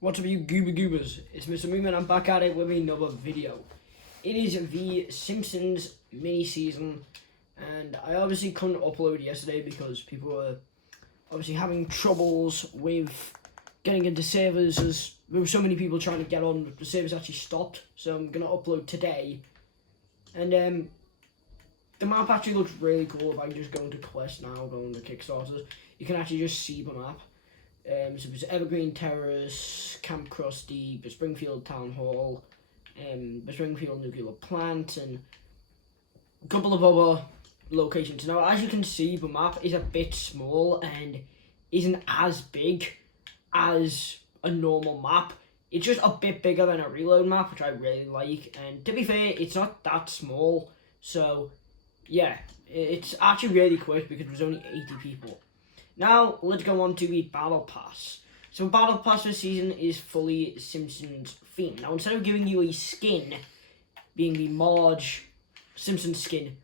What's up, you goobers? It's Mr. Moon, and I'm back at it with another video. It is the Simpsons mini-season, and I obviously couldn't upload yesterday because people were obviously having troubles with getting into servers, as there were so many people trying to get on, but the servers actually stopped, so I'm going to upload today. And the map actually looks really cool. If I just go into Quest now, go into Kickstarter, you can actually just see the map. So there's Evergreen Terrace, Camp Krusty, the Springfield Town Hall, the Springfield Nuclear Plant, and a couple of other locations. Now, as you can see, the map is a bit small and isn't as big as a normal map. It's just a bit bigger than a reload map, which I really like. And to be fair, it's not that small. So, yeah, it's actually really quick because there's only 80 people. Now, let's go on to the Battle Pass. So, Battle Pass this season is fully Simpsons themed. Now, instead of giving you a skin, being the Marge Simpson skin,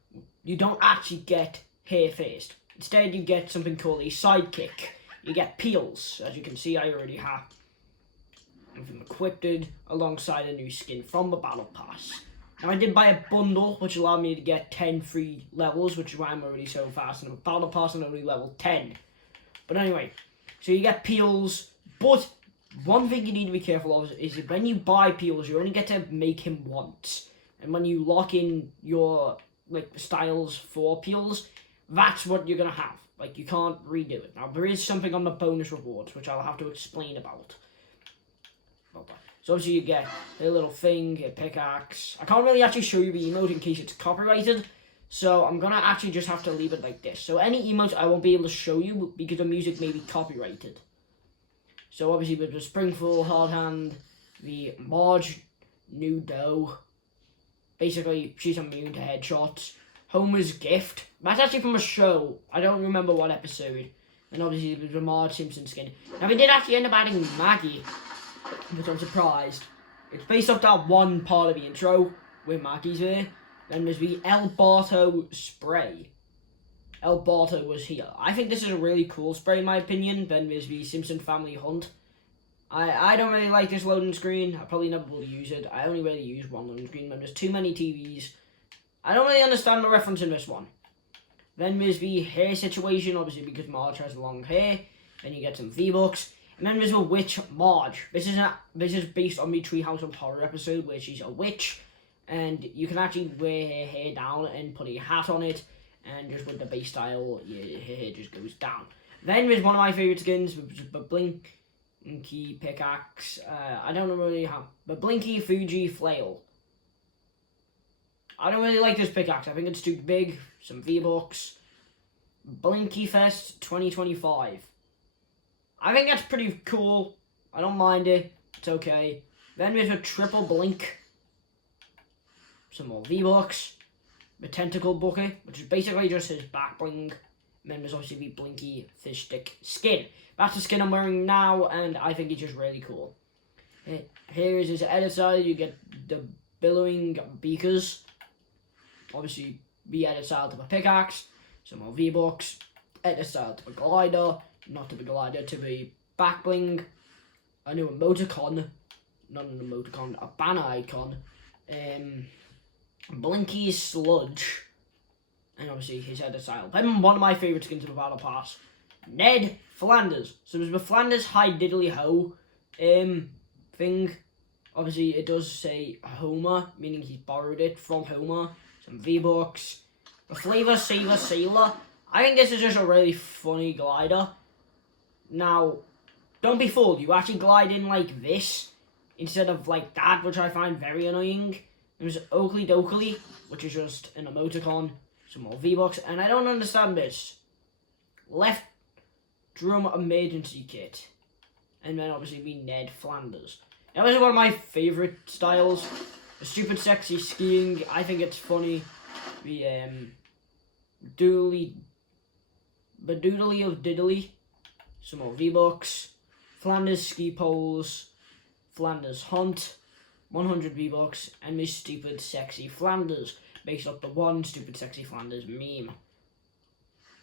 you don't actually get hair first. Instead, you get something called a sidekick. You get peels. As you can see, I already have them equipped alongside a new skin from the Battle Pass. Now, I did buy a bundle, which allowed me to get 10 free levels, which is why I'm already so fast. And the Battle Pass, I'm only level 10. But anyway, so you get peels, but one thing you need to be careful of is that when you buy peels, you only get to make him once. And when you lock in your styles for peels, that's what you're gonna have. You can't redo it. Now, there is something on the bonus rewards, which I'll have to explain about. So obviously you get a little thing, a pickaxe. I can't really actually show you the emote in case it's copyrighted. So I'm going to actually just have to leave it like this. So any emotes I won't be able to show you because the music may be copyrighted. So obviously with the Springfield Hard Hand, the Marge New Dough. Basically, she's immune to headshots. Homer's Gift. That's actually from a show. I don't remember what episode. And obviously the Marge Simpson skin. Now we did actually end up adding Maggie, which I'm surprised. It's based off that one part of the intro where Maggie's there. Then there's the El Barto spray. El Barto was here. I think this is a really cool spray in my opinion. Then there's the Simpson Family Hunt. I don't really like this loading screen. I probably never will use it. I only really use one loading screen when there's too many TVs. I don't really understand the reference in this one. Then there's the hair situation, obviously because Marge has long hair. Then you get some V-Bucks. And then there's a Witch Marge. This is based on the Treehouse of Horror episode where she's a witch. And you can actually wear her hair down and put a hat on it. And just with the base style, her hair just goes down. Then there's one of my favourite skins, which is the Blinky Pickaxe. I don't really have the Blinky Fuji Flail. I don't really like this pickaxe. I think it's too big. Some V-Bucks. Blinky Fest 2025. I think that's pretty cool. I don't mind it. It's okay. Then there's a Triple Blink. Some more V-Bucks. The Tentacle Bucket, which is basically just his back bling. And then there's obviously the Blinky Fish Stick skin. That's the skin I'm wearing now, and I think it's just really cool. Here is his edit style. You get the Billowing Beakers. Obviously, the edit style to the pickaxe. Some more V-Bucks. Edit style to the glider. Not to the glider, to the back bling. A new emoticon. Not an emoticon, a banner icon. Blinky's Sludge. And obviously his edit style. Then one of my favourite skins of the Battle Pass. Ned Flanders. So there's the Flanders Hi Diddly Ho thing. Obviously it does say Homer, meaning he's borrowed it from Homer. Some V-Bucks. The Flavor Saver Sailor. I think this is just a really funny glider. Now, don't be fooled. You actually glide in like this instead of like that, which I find very annoying. There's Oakley Dokley, which is just an emoticon. Some more V-Bucks. And I don't understand this. Left Drum Emergency Kit. And then obviously the Ned Flanders. Now this is one of my favourite styles. The Stupid Sexy Skiing. I think it's funny. The Doodly of Diddly. Some more V-Bucks. Flanders Ski Poles. Flanders Hunt. 100 V-Bucks. And Miss Stupid Sexy Flanders. Based off the one Stupid Sexy Flanders meme.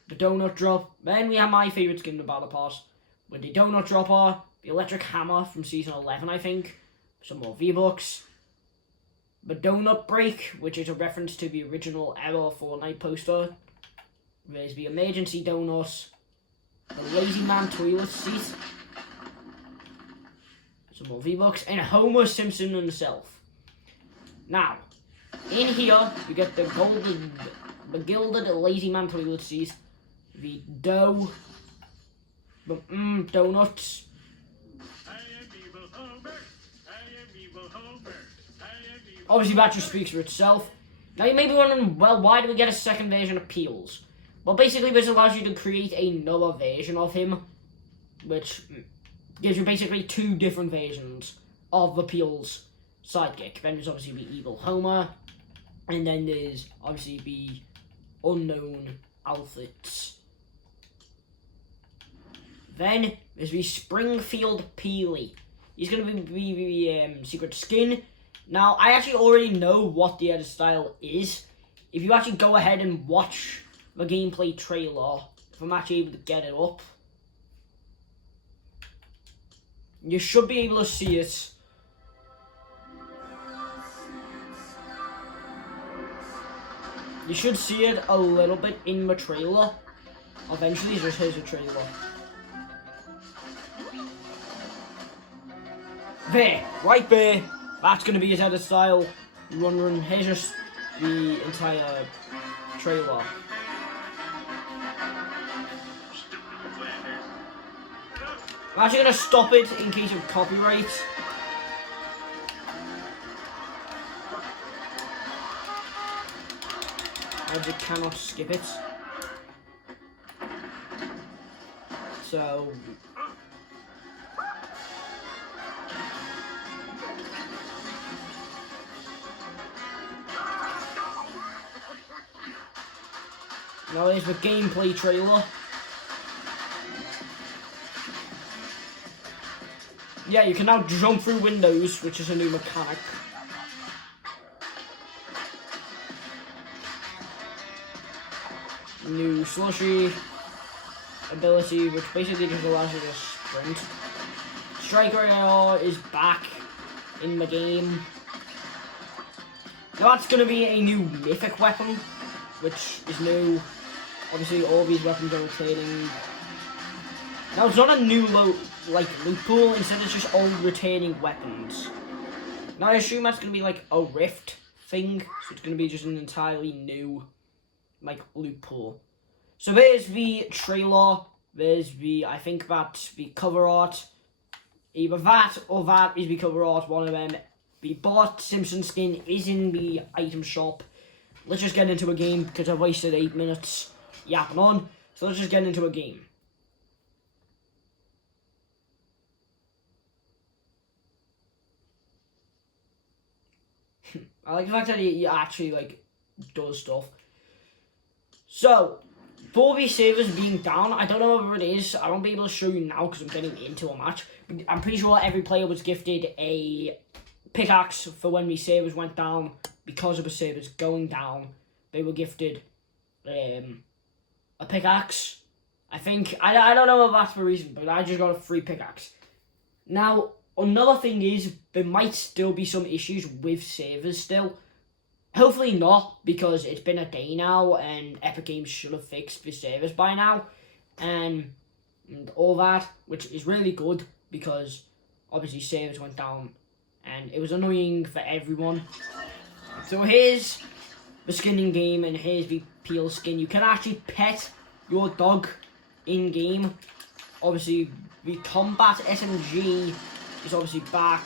The Donut Drop. Then we have my favourite skin in the Battle Pass. With the Donut Dropper. the electric hammer from season 11, I think. Some more V-Bucks. The donut break, which is a reference to the original ever Fortnite poster. There's the emergency donut. The lazy man toilet seat. Some more V-Bucks. And Homer Simpson himself. Now, in here, you get the gilded lazy man toilet seat. The dough. The donuts. Obviously, that just speaks for itself. Now, you may be wondering, well, why do we get a second version of Peels? Well, basically, this allows you to create another version of him, which gives you basically two different versions of the Peels sidekick. Then there's obviously the evil Homer, and then there's obviously the unknown outfits. Then there's the Springfield Peely. He's going to be the secret skin. Now, I actually already know what the edit style is. If you actually go ahead and watch the gameplay trailer, if I'm actually able to get it up, you should be able to see it. You should see it a little bit in the trailer. Eventually, just here's a trailer. There, right there. That's going to be his edit style. Run. Here's just the entire trailer. I'm actually going to stop it in case of copyright. I just cannot skip it. So... now here's the gameplay trailer. Yeah, you can now jump through windows, which is a new mechanic. New slushy ability, which basically just allows you to sprint. Striker AR is back in the game. Now that's going to be a new mythic weapon, which is new. Obviously, all these weapons are rotating. Now, it's not a new loot pool, instead it's just all returning weapons. Now, I assume that's going to be like a rift thing, so it's going to be just an entirely new, loot pool. So there's the trailer, there's I think that's the cover art. Either that or that is the cover art, one of them. The Bart Simpson skin is in the item shop. Let's just get into a game, because I've wasted 8 minutes yapping on. So let's just get into a game. I like the fact that he actually, does stuff. So, for these servers being down, I don't know whether it is. I won't be able to show you now because I'm getting into a match. But I'm pretty sure every player was gifted a pickaxe for when these servers went down. Because of the servers going down, they were gifted a pickaxe. I think, I don't know if that's the reason, but I just got a free pickaxe. Now, another thing is, there might still be some issues with servers still. Hopefully not, because it's been a day now, and Epic Games should have fixed the servers by now, and all that, which is really good, because obviously servers went down, and it was annoying for everyone. So here's the skin in game, and here's the Peel skin. You can actually pet your dog in game. Obviously, the combat SMG is obviously back.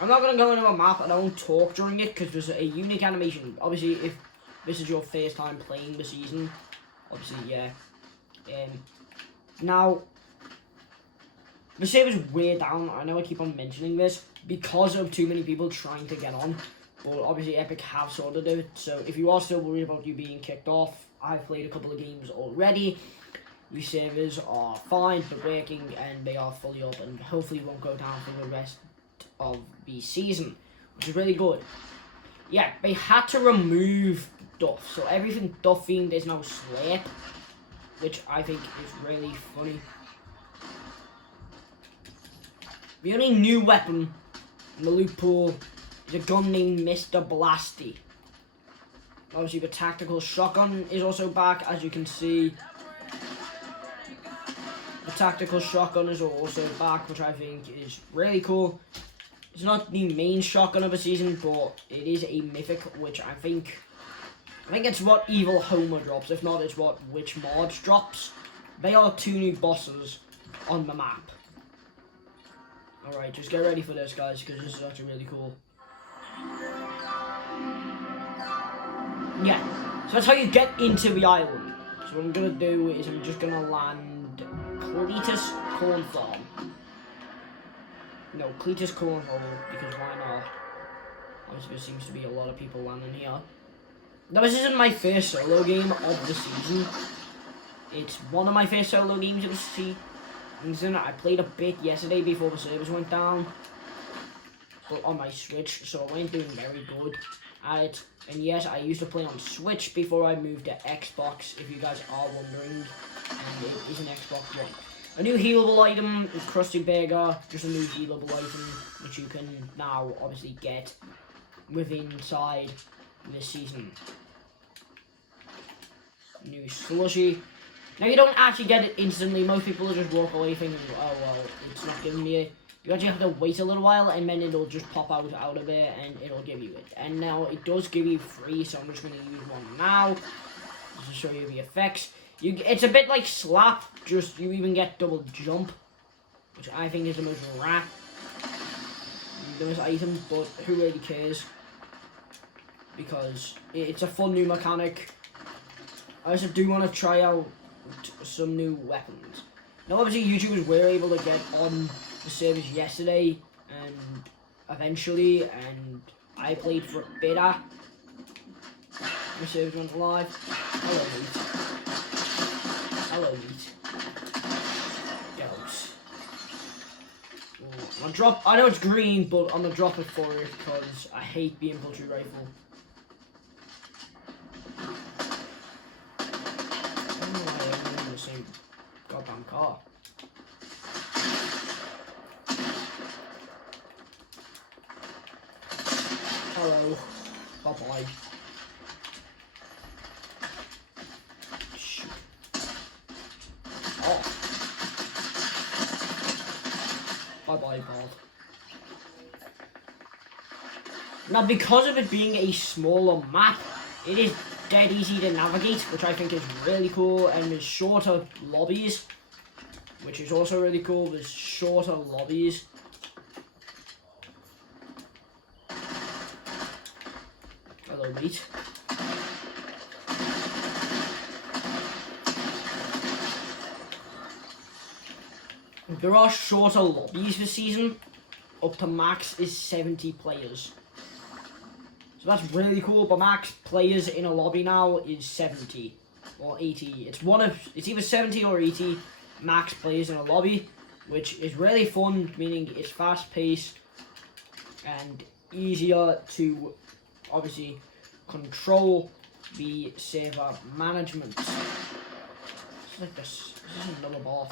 I'm not going to go into a map and I won't talk during it because there's a unique animation. Obviously, if this is your first time playing the season, obviously, yeah. Now, the server's way down. I know I keep on mentioning this because of too many people trying to get on. But obviously, Epic have sorted it. So if you are still worried about you being kicked off, I've played a couple of games already. These servers are fine, they're working, and they are fully up, and hopefully won't go down for the rest of the season, which is really good. Yeah, they had to remove Duff, so everything Duff themed is now Slurp, which I think is really funny. The only new weapon in the loot pool is a gun named Mr. Blasty. Obviously the tactical shotgun is also back, as you can see. The tactical shotgun is also back, which I think is really cool. It's not the main shotgun of the season, but it is a mythic, which I think it's what Evil Homer drops. If not, it's what Witch Marge drops. They are 2 new bosses on the map. Alright, just get ready for this, guys, because this is actually really cool. Yeah, so that's how you get into the island. So what I'm going to do is I'm just going to land Cletus Corn Farm. No, Cletus Corn Farm, because why not? Obviously there seems to be a lot of people landing here. Now this isn't my first solo game of the season. It's one of my first solo games of the season. I played a bit yesterday before the servers went down. But on my Switch, so I wasn't doing very good at it. And yes, I used to play on Switch before I moved to Xbox, if you guys are wondering. And it is an Xbox One. A new healable item is Krusty Burger, just a new healable item, which you can now obviously get inside this season. New slushy. Now you don't actually get it instantly. Most people will just walk away thinking, oh well, it's not giving me it. You actually have to wait a little while, and then it'll just pop out of it, and it'll give you it. And now it does give you free, so I'm just going to use one now, just to show you the effects. It's a bit like Slap, just you even get double jump, which I think is the most randomest item, but who really cares? Because it's a fun new mechanic. I also do want to try out some new weapons. Now obviously YouTubers were able to get on the service yesterday and eventually, and I played for a bit after the service went live. Hello mate. Hello mate. Goes. I'll drop, I know it's green, but I'm gonna drop it for it because I hate the infantry rifle. The same goddamn car. Hello. Bye bye. Shoot. Oh. Bye bye, Bob. Now, because of it being a smaller map, it is dead easy to navigate, which I think is really cool, and there's shorter lobbies, which is also really cool. There's shorter lobbies. Hello, mate. There are shorter lobbies this season. Up to max is 70 players. So that's really cool, but max players in a lobby now is 70 or 80. It's either 70 or 80 max players in a lobby, which is really fun, meaning it's fast paced and easier to obviously control the server management. It's like this. This is another ball.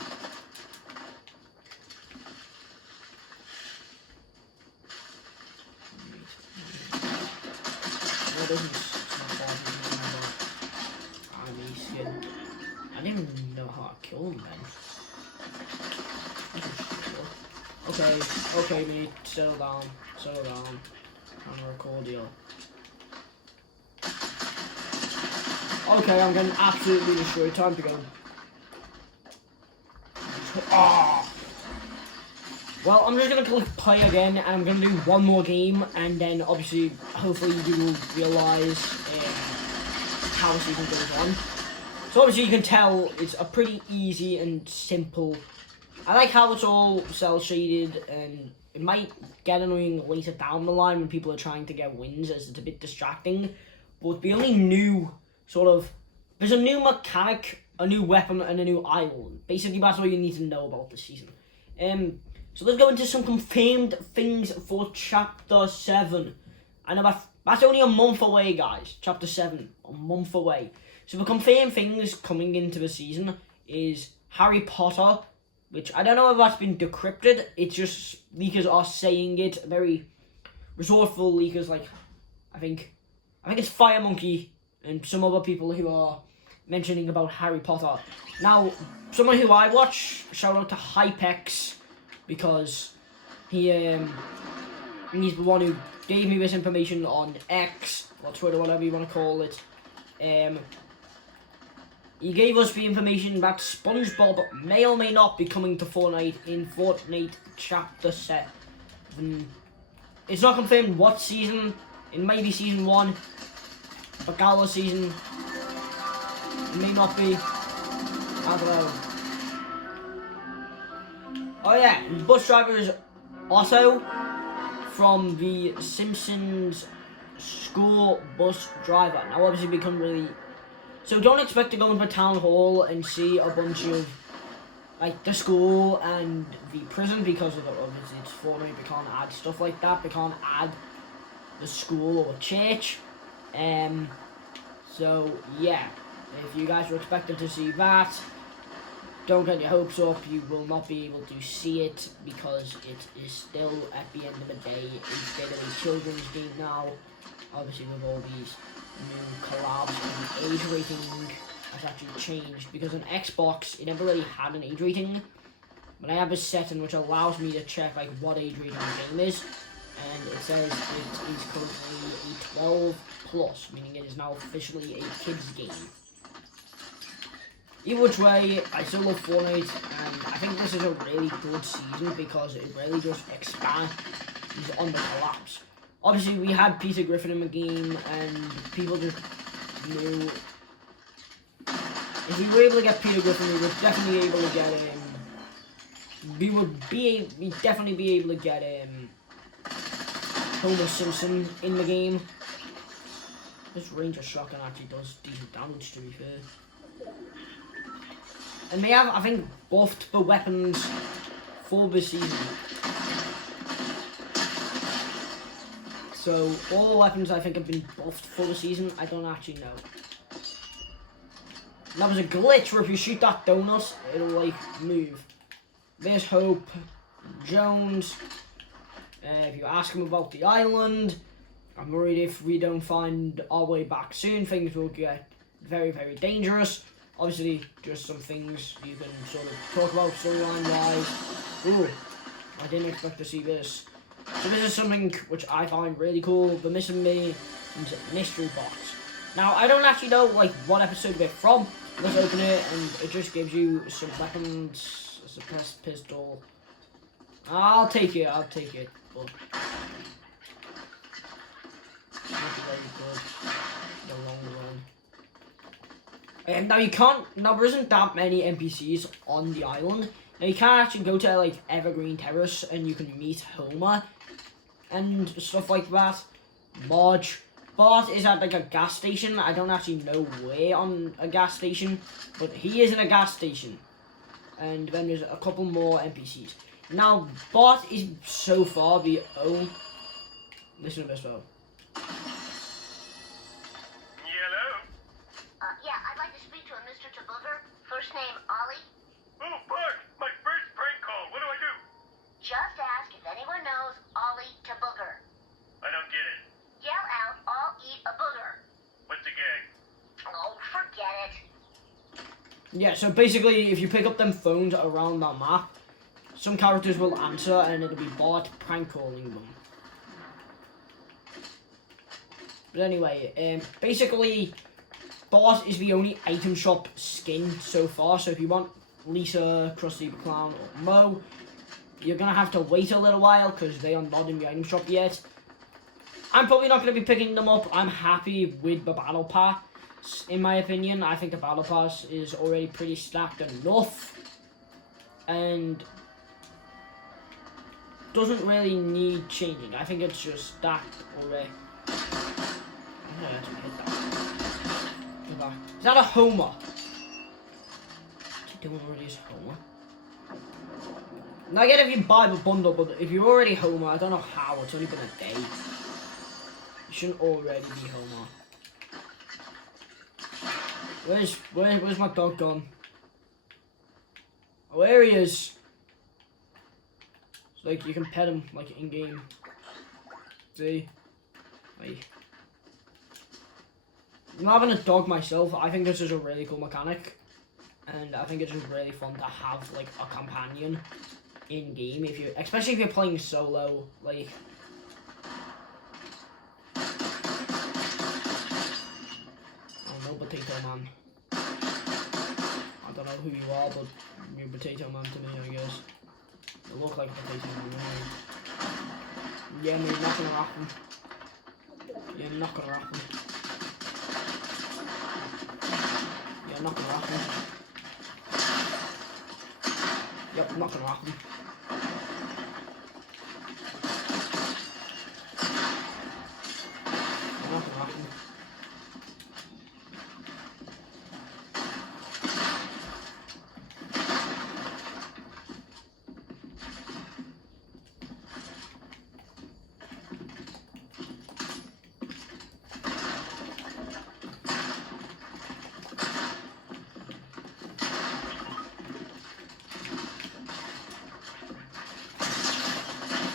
I didn't even know how to kill him then. Okay, mate, settle down. I'm gonna record you. Okay, I'm getting absolutely destroyed. Time to go. Oh. Well, I'm just gonna click play again, and I'm gonna do one more game, and then obviously, hopefully, you will realize how the season goes on. So obviously, you can tell it's a pretty easy and simple. I like how it's all cell shaded, and it might get annoying later down the line when people are trying to get wins, as it's a bit distracting. But the only new there's a new mechanic, a new weapon, and a new island. Basically, that's all you need to know about this season. So let's go into some confirmed things for Chapter 7. I know that's only a month away, guys. Chapter 7, a month away. So the confirmed things coming into the season is Harry Potter, which I don't know if that's been decrypted. It's just leakers are saying it. Very resourceful leakers, like I think it's Fire Monkey and some other people who are mentioning about Harry Potter. Now, someone who I watch, shout out to Hypex, because he's the one who gave me this information on X or Twitter, whatever you want to call it. He gave us the information that SpongeBob may or may not be coming to Fortnite in Fortnite Chapter 7. It's not confirmed what season. It may be season 1, but Gala season. It may not be. I don't know. Oh yeah, the bus driver is Otto from the Simpsons school bus driver. Now obviously become really... So don't expect to go into a town hall and see a bunch of like the school and the prison, because of obviously it's Fortnite, they can't add stuff like that. They can't add the school or church. So yeah, if you guys were expecting to see that, don't get your hopes up. You will not be able to see it, because it is still, at the end of the day, a bit of a children's game now. Obviously with all these new collabs and age rating has actually changed, because on Xbox it never really had an age rating, but I have a setting which allows me to check like what age rating the game is, and it says it is currently a 12 plus, meaning it is now officially a kids game. Either which way, I still love Fortnite, and I think this is a really good season because it really just expands on the collabs. Obviously, we had Peter Griffin in the game, and people just knew. If we were able to get Peter Griffin, we would definitely be able to get him. We'd definitely be able to get Fortnite Simpson in the game. This Ranger shotgun actually does decent damage, to be fair. And they have, I think, buffed the weapons for this season. So, all the weapons I think have been buffed for the season. I don't actually know. And that was a glitch where if you shoot that donut, it'll like move. There's Hope Jones. If you ask him about the island, I'm worried if we don't find our way back soon, things will get very, very dangerous. Obviously, just some things you can sort of talk about storyline wise. Ooh, I didn't expect to see this. So this is something which I find really cool, the Missing Me mystery box. Now, I don't actually know like what episode they're from. Let's open it, and it just gives you some weapons, a suppressed pistol. I'll take it, but not very good in the long run. Now you can't, now there isn't that many NPCs on the island. Now you can actually go to like Evergreen Terrace and you can meet Homer and stuff like that. Marge. Bart is at like a gas station. I don't actually know where on a gas station, but he is in a gas station. And then there's a couple more NPCs. Now Bart is so far the only... Listen to this though. First name Ollie. Oh, Bart! My first prank call. What do I do? Just ask if anyone knows Ollie to Booger. I don't get it. Yell out, I'll eat a booger. What's the gag? Oh, forget it. Yeah, so basically, if you pick up them phones around that map, some characters will answer and it'll be Bart prank calling them. But anyway, basically, Bart is the only item shop skin so far, so if you want Lisa, Krusty the Clown, or Mo, you're going to have to wait a little while because they are not in the item shop yet. I'm probably not going to be picking them up. I'm happy with the Battle Pass, in my opinion. I think the Battle Pass is already pretty stacked enough, and doesn't really need changing. I think it's just stacked already. Is that a Homer? What's he doing already as Homer? Now I get if you buy the bundle, but if you're already Homer, I don't know how, it's only been a day. You shouldn't already be Homer. Where's my dog gone? Oh, there he is. Like you can pet him like in game. See? Like I'm having a dog myself. I think this is a really cool mechanic. And I think it's just really fun to have like a companion in game if you especially if you're playing solo, like oh no potato man. I don't know who you are, but you're potato man to me, I guess. You look like a potato man anyway. Yeah, man, not gonna happen. Yeah, not gonna happen. Yeah, not gonna happen. Yep, not gonna happen. Not gonna happen.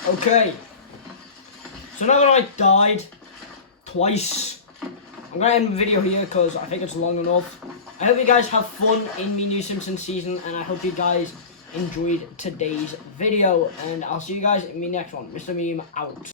Okay, so now that I died twice, I'm gonna end the video here because I think it's long enough. I hope you guys have fun in my new Simpsons season, and I hope you guys enjoyed today's video, and I'll see you guys in my next one. Mr. Meme out.